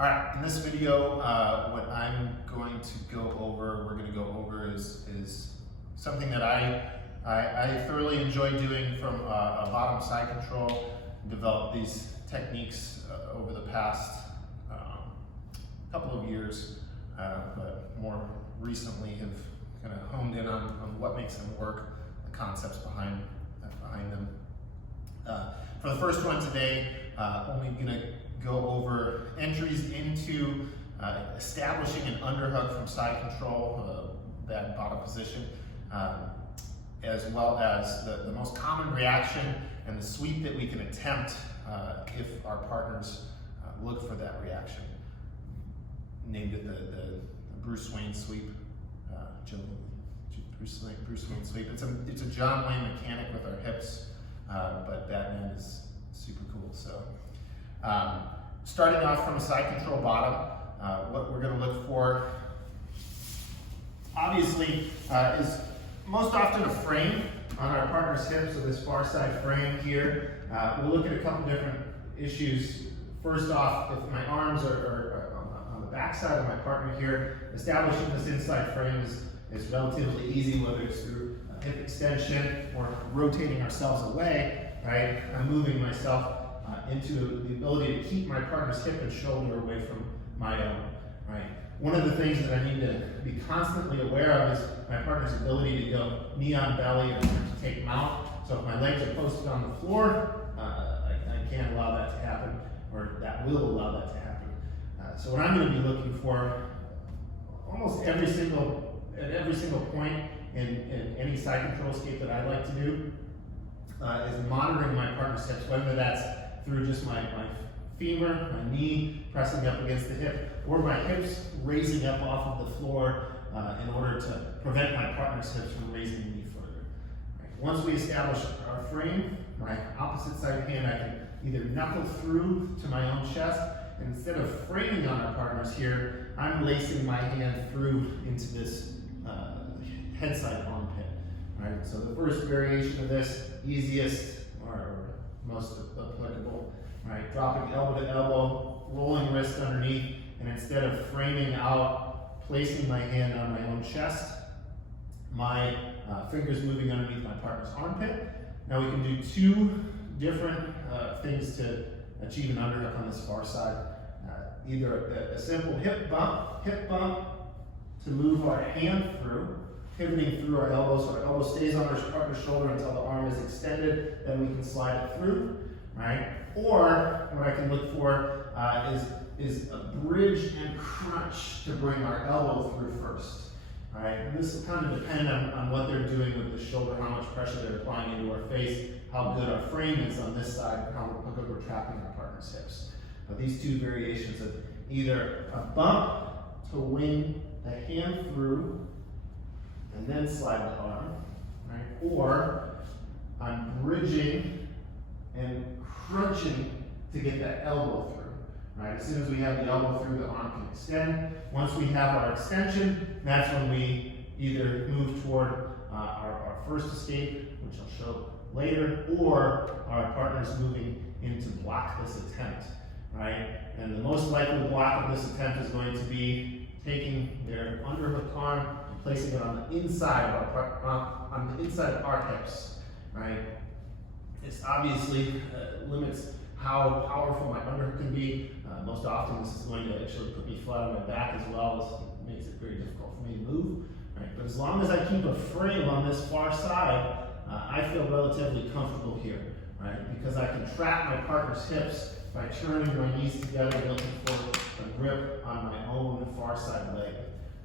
All right, in this video, what I'm going to go over, is something that I thoroughly enjoy doing from a bottom side control. Developed these techniques over the past couple of years, but more recently have kind of honed in on what makes them work, the concepts behind them. For the first one today, only going to go over entries into establishing an underhook from side control, that bottom position, as well as the most common reaction and the sweep that we can attempt if our partners look for that reaction. Named it the Bruce Wayne sweep, Bruce Wayne sweep. It's a John Wayne mechanic with our hips, but Batman is super cool. So. Starting off from a side control bottom, what we're going to look for, obviously, is most often a frame on our partner's hip, so this far side frame here. We'll look at a couple different issues. First off, if my arms are on the back side of my partner here, establishing this inside frame is relatively easy, whether it's through hip extension or rotating ourselves away, right? I'm moving myself into the ability to keep my partner's hip and shoulder away from my own, right? One of the things that I need to be constantly aware of is my partner's ability to go knee on belly and to take mount. So if my legs are posted on the floor, I can't allow that to happen, or that will allow that to happen. So what I'm going to be looking for almost at every single point in any side control escape that I like to do is monitoring my partner's hips, whether that's through just my femur, my knee pressing up against the hip, or my hips raising up off of the floor in order to prevent my partner's hips from raising the knee further. Right. Once we establish our frame, my opposite side hand, I can either knuckle through to my own chest, and instead of framing on our partners here, I'm lacing my hand through into this head side armpit. Right. So the first variation of this, easiest or most applicable, right? Dropping elbow to elbow, rolling wrist underneath, and instead of framing out, placing my hand on my own chest, my fingers moving underneath my partner's armpit. Now we can do two different things to achieve an underhook on this far side. Either a simple hip bump to move our hand through, pivoting through our elbow, so our elbow stays on our partner's shoulder until the arm is extended, then we can slide it through, right? Or what I can look for is a bridge and crunch to bring our elbow through first, right? And this will kind of depend on what they're doing with the shoulder, how much pressure they're applying into our face, how good our frame is on this side, and how good we're trapping our partner's hips. But these two variations of either a bump to wing the hand through, and then slide the arm, right? Or I'm bridging and crunching to get that elbow through, right? As soon as we have the elbow through, the arm can extend. Once we have our extension, that's when we either move toward our first escape, which I'll show later, or our partner's moving in to block this attempt, right? And the most likely block of this attempt is going to be taking their underhook arm, placing it on the inside of our hips, right? This obviously limits how powerful my underhook can be. Most often this is going to actually put me flat on my back as well, as it makes it very difficult for me to move, right? But as long as I keep a frame on this far side, I feel relatively comfortable here, right? Because I can trap my partner's hips by turning my knees together, looking for a grip on my own far side leg,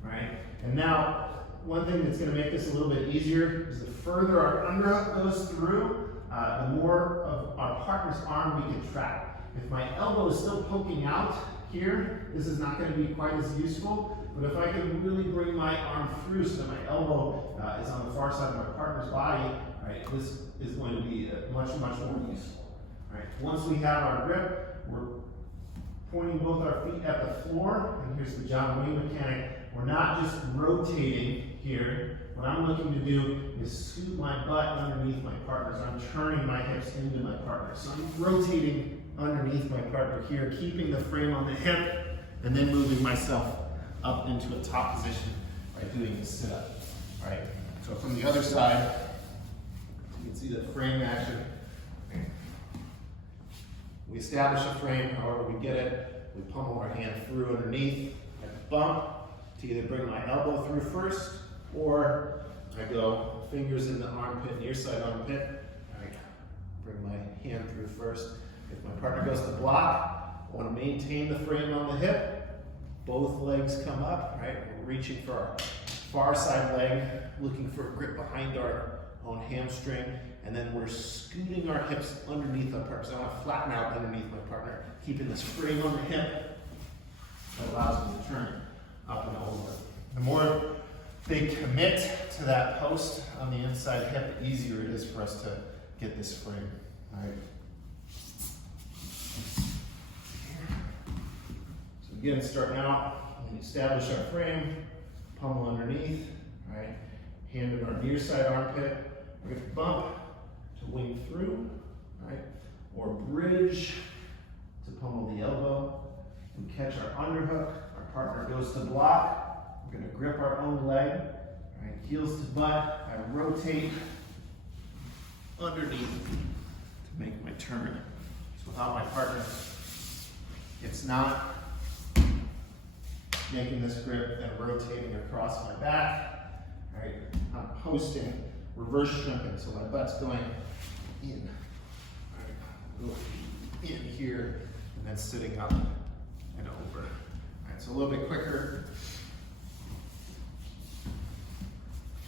right? And now, one thing that's going to make this a little bit easier is the further our underhook goes through, the more of our partner's arm we can trap. If my elbow is still poking out here, this is not going to be quite as useful, but if I can really bring my arm through so that my elbow is on the far side of my partner's body, right, this is going to be much more useful. Right. Once we have our grip, we're pointing both our feet at the floor, and here's the John Wayne mechanic. We're not just rotating here. What I'm looking to do is scoot my butt underneath my partner's. I'm turning my hips into my partner. So I'm rotating underneath my partner here, keeping the frame on the hip, and then moving myself up into a top position by doing the sit-up, right? So from the other side, you can see the frame action. We establish a frame, however we get it, we pummel our hand through underneath, I bump to either bring my elbow through first, or I go fingers in the armpit, near side armpit, I bring my hand through first. If my partner goes to block, I want to maintain the frame on the hip, both legs come up, right? We're reaching for our far side leg, looking for a grip behind our own hamstring, and then we're scooting our hips underneath our partner. So I want to flatten out underneath my partner, keeping this frame on the hip that allows me to turn up and over. The more they commit to that post on the inside hip, the easier it is for us to get this frame. All right. So again, starting out, we establish our frame, pummel underneath, right? Hand in our near side armpit. We're going to bump to wing through, right? Or bridge to pummel the elbow. We catch our underhook. Our partner goes to block. We're going to grip our own leg, right? Heels to butt. I rotate underneath to make my turn. So without my partner, it's not making this grip and rotating across my back, right? I'm posting, reverse shrimping, so my butt's going in, right? Go in here, and then sitting up and over. All right, so a little bit quicker.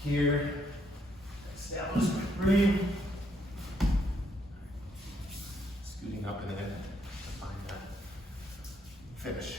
Here, establish my frame. Scooting up and in to find that finish.